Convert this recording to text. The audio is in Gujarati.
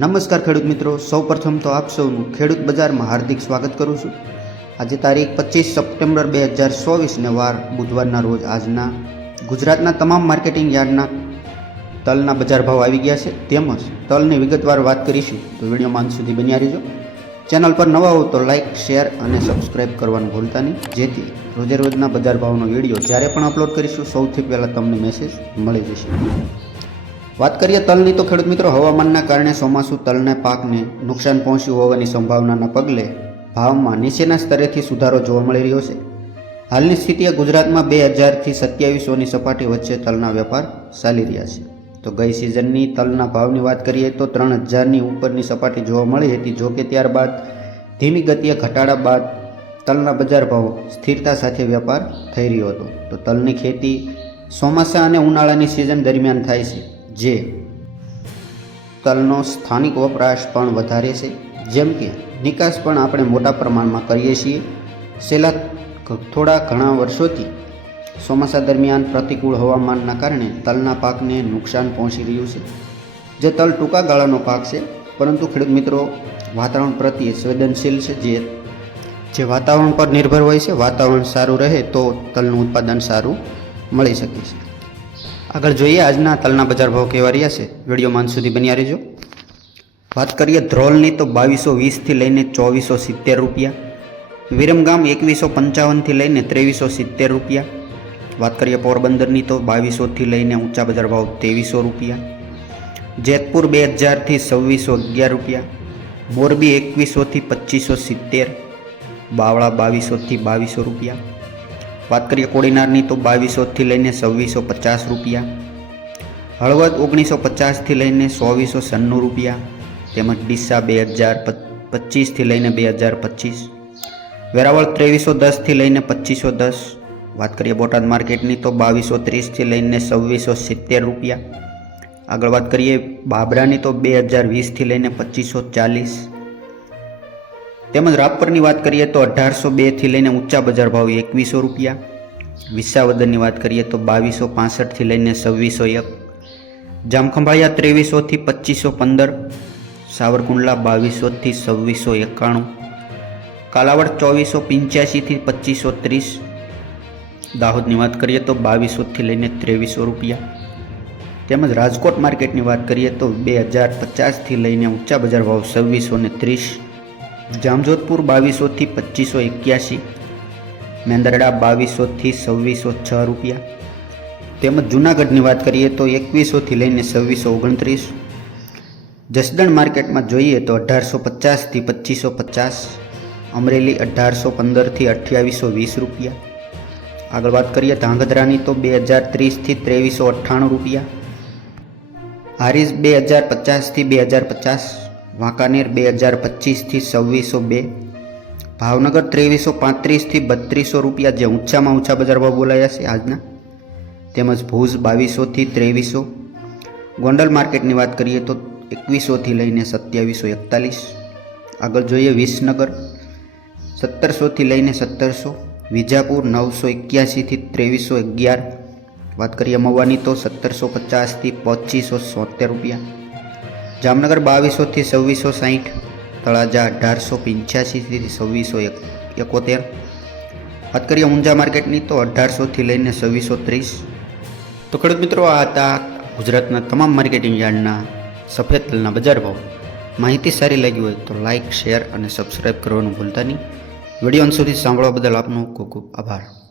નમસ્કાર ખેડૂત મિત્રો. સૌપ્રથમ તો આપ સૌનું ખેડૂત બજારમાં હાર્દિક સ્વાગત કરું છું. આજે તારીખ પચીસ સપ્ટેમ્બર બે હજાર ચોવીસને વાર બુધવારના રોજ આજના ગુજરાતના તમામ માર્કેટિંગ યાર્ડના તલના બજાર ભાવ આવી ગયા છે. તેમજ તલની વિગતવાર વાત કરીશું તો વિડીયોમાં અંત સુધી બન્યા રહેજો. ચેનલ પર નવા હો તો લાઇક શેર અને સબસ્ક્રાઇબ કરવાનું ભૂલતા નહીં. જેથી રોજે રોજના બજાર ભાવનો વીડિયો જ્યારે પણ અપલોડ કરીશું, સૌથી પહેલાં તમને મેસેજ મળી જશે. વાત કરીએ તલની તો ખેડૂત મિત્રો હવામાનના કારણે ચોમાસું તલના પાકને નુકસાન પહોંચ્યું હોવાની સંભાવનાના પગલે ભાવમાં નીચેના સ્તરેથી સુધારો જોવા મળી રહ્યો છે. હાલની સ્થિતિએ ગુજરાતમાં બે હજારથી સત્યાવીસોની સપાટી વચ્ચે તલના વેપાર ચાલી રહ્યા છે. તો ગઈ સિઝનની તલના ભાવની વાત કરીએ તો ત્રણ હજારની ઉપરની સપાટી જોવા મળી હતી. જો કે ત્યારબાદ ધીમી ગતિએ ઘટાડા બાદ તલના બજાર ભાવ સ્થિરતા સાથે વેપાર થઈ રહ્યો હતો. તો તલની ખેતી ચોમાસા અને ઉનાળાની સિઝન દરમિયાન થાય છે. જે તલનો સ્થાનિક વપરાશ પણ વધારે છે. જેમ કે, નિકાસ પણ આપણે મોટા પ્રમાણમાં કરીએ છીએ. છેલ્લા થોડા ઘણા વર્ષોથી ચોમાસા દરમિયાન પ્રતિકૂળ હવામાનના કારણે તલના પાકને નુકસાન પહોંચી રહ્યું છે. જે તલ ટૂંકા ગાળાનો પાક છે, પરંતુ ખેડૂત મિત્રો, વાતાવરણ પ્રત્યે સંવેદનશીલ છે. જે જે વાતાવરણ પર નિર્ભર હોય છે, વાતાવરણ સારું રહે તો તલનું ઉત્પાદન સારું મળી શકે છે. આગળ જોઈએ, આજના તલના બજાર ભાવ કેવા રહ્યા છે? વીડિયો માન સુધી બન્યા રહેજો. વાત કરીએ ધ્રોલની, તો બાવીસો વીસથી લઈને ચોવીસો સિત્તેર રૂપિયા. વિરમગામ એકવીસો પંચાવનથી લઈને ત્રેવીસો સિત્તેર રૂપિયા. વાત કરીએ પોરબંદરની, તો બાવીસોથી લઈને ઊંચા બજાર ભાવ ત્રેવીસો રૂપિયા. જેતપુર બે હજારથી છવ્વીસો અગિયાર રૂપિયા. મોરબી એકવીસોથી પચીસો સિત્તેર. બાવળા બાવીસોથી બાવીસો રૂપિયા. વાત કરીએ કોડીનારની, તો બાવીસોથી લઈને છવ્વીસો પચાસ રૂપિયા. હળવદ ઓગણીસો પચાસથી લઈને સોવીસો સન્નું રૂપિયા. તેમજ ડીસા બે હજાર પચીસથી લઈને બે હજાર પચીસ વેરાવળ ત્રેવીસો દસથી લઈને પચીસો દસ વાત કરીએ બોટાદ માર્કેટની, તો બાવીસો ત્રીસથી લઈને છવ્વીસો સિત્તેર રૂપિયા. આગળ વાત કરીએ બાબરાની, તો બે હજાર વીસથી લઈને પચીસો ચાલીસ તેમજ રાપરની વાત કરીએ તો અઢારસો બેથી લઈને ઊંચા બજાર ભાવ એકવીસો રૂપિયા. વિસાવદરની વાત કરીએ તો બાવીસો પાસઠથી લઈને છવ્વીસો એક. જામખંભાળિયા ત્રેવીસોથી પચીસો પંદર. સાવરકુંડલા બાવીસોથી છવ્વીસો એકાણું. કાલાવડ ચોવીસો પંચ્યાસીથી પચીસો ત્રીસ. દાહોદની વાત કરીએ તો બાવીસોથી લઈને ત્રેવીસો રૂપિયા. તેમજ રાજકોટ માર્કેટની વાત કરીએ તો બે હજાર પચાસથી લઈને ઊંચા બજાર ભાવ છવ્વીસો ત્રીસ. જામજોધપુર બાવીસોથી પચીસો એક્યાસી, મેંદરડા બાવીસોથી છવ્વીસો છ રૂપિયા. તેમજ જૂનાગઢની વાત કરીએ તો એકવીસોથી લઈને છવ્વીસો ઓગણત્રીસ. જસદણ માર્કેટમાં જોઈએ તો અઢારસો પચાસથી પચીસો પચાસ, અમરેલી અઢારસો પંદરથી અઠ્યાવીસો વીસ રૂપિયા. આગળ વાત કરીએ ધાંગધ્રાની તો બે હજાર ત્રીસથી ત્રેવીસો અઠ્ઠાણું રૂપિયા. હારીસ બે હજાર પચાસથી બે હજાર પચાસ. વાંકાનેર બે હજાર પચીસથી છવ્વીસો બે, ભાવનગર ત્રેવીસો પાંત્રીસથી બત્રીસો રૂપિયા જે ઊંચામાં ઊંચા બજાર ભાવ બોલાયા છે આજના, તેમજ ભુજ બાવીસોથી ત્રેવીસો, ગોંડલ માર્કેટની વાત કરીએ તો એકવીસોથી લઈને સત્યાવીસો એકતાલીસ, આગળ જોઈએ વિસનગર, સત્તરસોથી લઈને સત્તરસો, વિજાપુર નવસો એક્યાસીથી ત્રેવીસો અગિયાર, વાત કરીએ મવાની તો સત્તરસો પચાસથી પચીસો સોતેર રૂપિયા જામનગર બાવીસોથી છવ્વીસો સાહીઠ તળાજા અઢારસો પંચ્યાસીથી છવ્વીસો એક, એકોતેર. વાત કરીએ ઊંઝા માર્કેટની તો અઢારસોથી લઈને છવ્વીસો ત્રીસ. તો ખેડૂત મિત્રો, આ હતા ગુજરાતના તમામ માર્કેટિંગ યાર્ડના સફેદ તલના બજાર ભાવ. માહિતી સારી લાગી હોય તો લાઇક શેર અને સબસ્ક્રાઈબ કરવાનું ભૂલતા નહીં. વીડિયો અંત સુધી સાંભળવા બદલ આપનો ખૂબ ખૂબ આભાર.